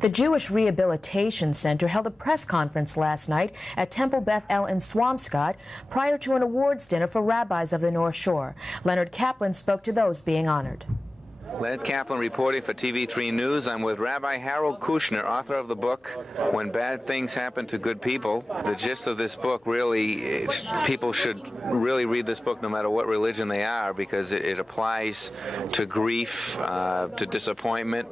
The Jewish Rehabilitation Center held a press conference last night at Temple Beth in Swampscott prior to an awards dinner for rabbis of the North Shore. Leonard Caplan spoke to those being honored. Leonard Caplan reporting for TV3 News. I'm with Rabbi Harold Kushner, author of the book, When Bad Things Happen to Good People. The gist of this book really, people should really read this book no matter what religion they are, because it applies to grief, to disappointment,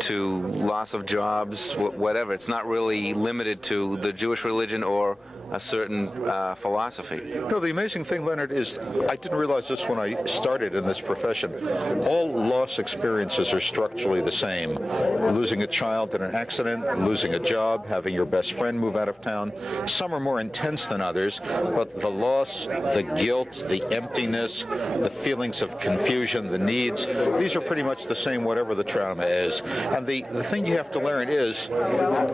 to loss of jobs, whatever. It's not really limited to the Jewish religion or a certain philosophy. No, the amazing thing, Leonard, is I didn't realize this when I started in this profession. All loss experiences are structurally the same. Losing a child in an accident, losing a job, having your best friend move out of town. Some are more intense than others, but the loss, the guilt, the emptiness, the feelings of confusion, the needs, these are pretty much the same whatever the trauma is. And the thing you have to learn is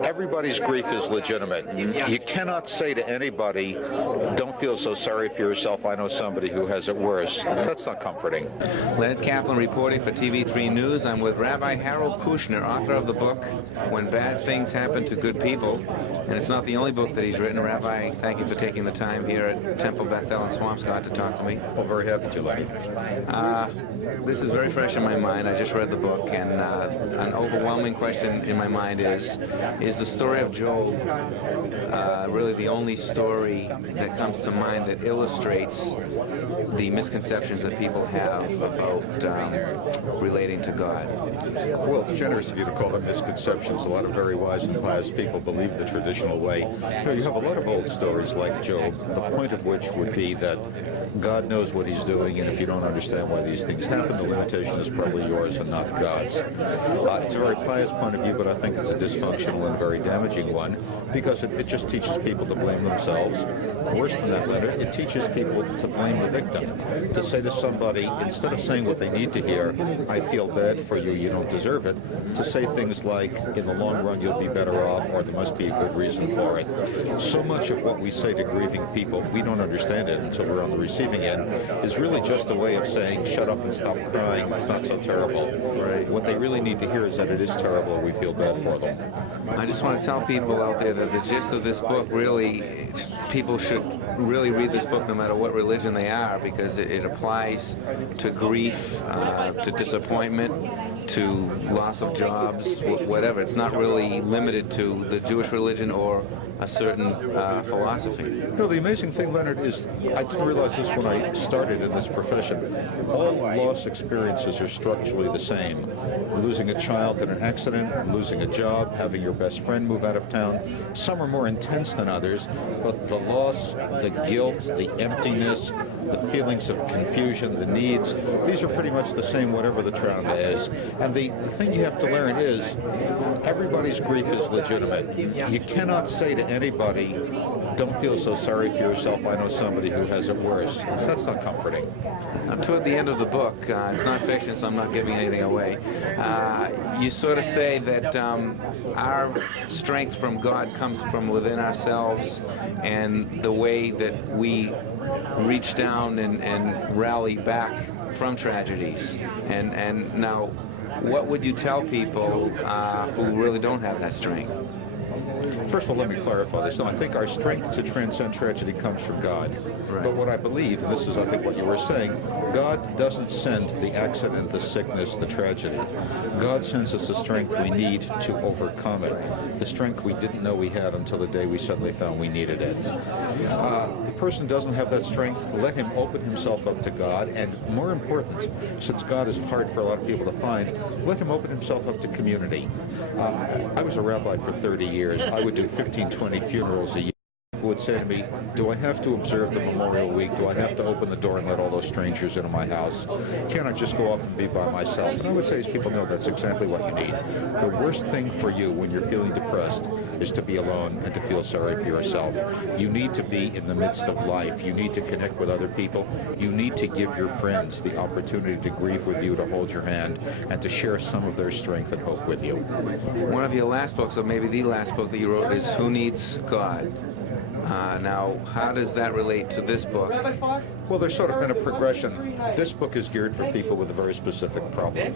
everybody's grief is legitimate. You cannot say to anybody, don't feel so sorry for yourself, I know somebody who has it worse. That's not comforting. Leonard Caplan reporting for TV3 News. I'm with Rabbi Harold Kushner, author of the book, When Bad Things Happen to Good People. And it's not the only book that he's written. Rabbi, thank you for taking the time here at Temple Beth in Swampscott to talk to me. Well, very happy to, Larry. This is very fresh in my mind. I just read the book, and an overwhelming question in my mind is the story of Job really the only story that comes to mind that illustrates the misconceptions that people have about relating to God? Well, it's generous of you to call them misconceptions. A lot of very wise and pious people believe the traditional way. You know, you have a lot of old stories like Job, the point of which would be that God knows what he's doing, and if you don't understand why these things happen, the limitation is probably yours and not God's. It's a very pious point of view, but I think it's a dysfunctional and very damaging one, because it just teaches people to blame themselves. Worse than that, Leonard, it teaches people to blame the victim, to say to somebody, instead of saying what they need to hear, I feel bad for you, you don't deserve it, to say things like, in the long run you'll be better off, or there must be a good reason for it. So much of what we say to grieving people, we don't understand it until we're on the receiving end, is really just a way of saying, shut up and stop crying, it's not so terrible. Right. What they really need to hear is that it is terrible and we feel bad for them. I just want to tell people out there that the gist of this book really, people should really read this book no matter what religion they are, because it applies to grief, to disappointment, to loss of jobs, whatever. It's not really limited to the Jewish religion or a certain philosophy. No, the amazing thing, Leonard, is I didn't realize this when I started in this profession. All loss experiences are structurally the same. Losing a child in an accident, losing a job, having your best friend move out of town. Some are more intense than others, but the loss, the guilt, the emptiness, the feelings of confusion, the needs, these are pretty much the same whatever the trauma is. And the thing you have to learn is everybody's grief is legitimate. You cannot say to anybody, don't feel so sorry for yourself, I know somebody who has it worse. That's not comforting. Now, toward the end of the book, it's not fiction, so I'm not giving anything away, you sort of say that our strength from God comes from within ourselves, and the way that we reach down and rally back from tragedies. And now, what would you tell people who really don't have that strength? First of all, let me clarify this. Now, I think our strength to transcend tragedy comes from God. Right. But what I believe, and this is, I think, what you were saying, God doesn't send the accident, the sickness, the tragedy. God sends us the strength we need to overcome it, the strength we didn't know we had until the day we suddenly found we needed it. The person doesn't have that strength, let him open himself up to God, and more important, since God is hard for a lot of people to find, let him open himself up to community. I was a rabbi for 30 years. I would do 15, 20 funerals a year. Who would say to me, do I have to observe the Memorial Week? Do I have to open the door and let all those strangers into my house? Can't I just go off and be by myself? And I would say, as people know, that's exactly what you need. The worst thing for you when you're feeling depressed is to be alone and to feel sorry for yourself. You need to be in the midst of life. You need to connect with other people. You need to give your friends the opportunity to grieve with you, to hold your hand, and to share some of their strength and hope with you. One of your last books, or maybe the last book that you wrote, is Who Needs God? Now, how does that relate to this book? Well, there's sort of been a progression. This book is geared for people with a very specific problem.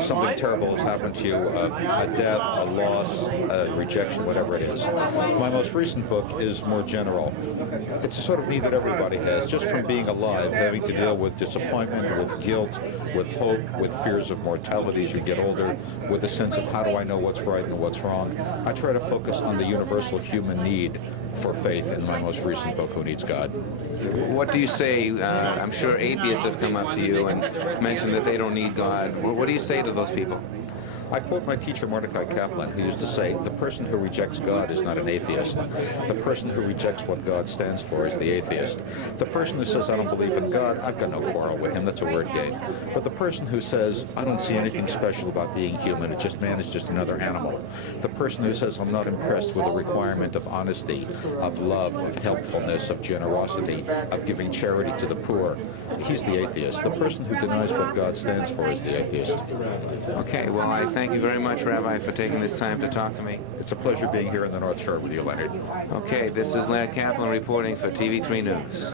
Something terrible has happened to you, a death, a loss, a rejection, whatever it is. My most recent book is more general. It's a sort of need that everybody has, just from being alive, having to deal with disappointment, with guilt, with hope, with fears of mortality as you get older, with a sense of how do I know what's right and what's wrong. I try to focus on the universal human need for faith in my most recent book, Who Needs God? What do you say? I'm sure atheists have come up to you and mentioned that they don't need God. What do you say to those people? I quote my teacher, Mordecai Caplan, who used to say, the person who rejects God is not an atheist. The person who rejects what God stands for is the atheist. The person who says, I don't believe in God, I've got no quarrel with him. That's a word game. But the person who says, I don't see anything special about being human, man is just another animal. The person who says, I'm not impressed with the requirement of honesty, of love, of helpfulness, of generosity, of giving charity to the poor, he's the atheist. The person who denies what God stands for is the atheist. Okay, well, I thank you very much, Rabbi, for taking this time to talk to me. It's a pleasure being here in the North Shore with you, Leonard. Okay, this is Leonard Caplan reporting for TV3 News.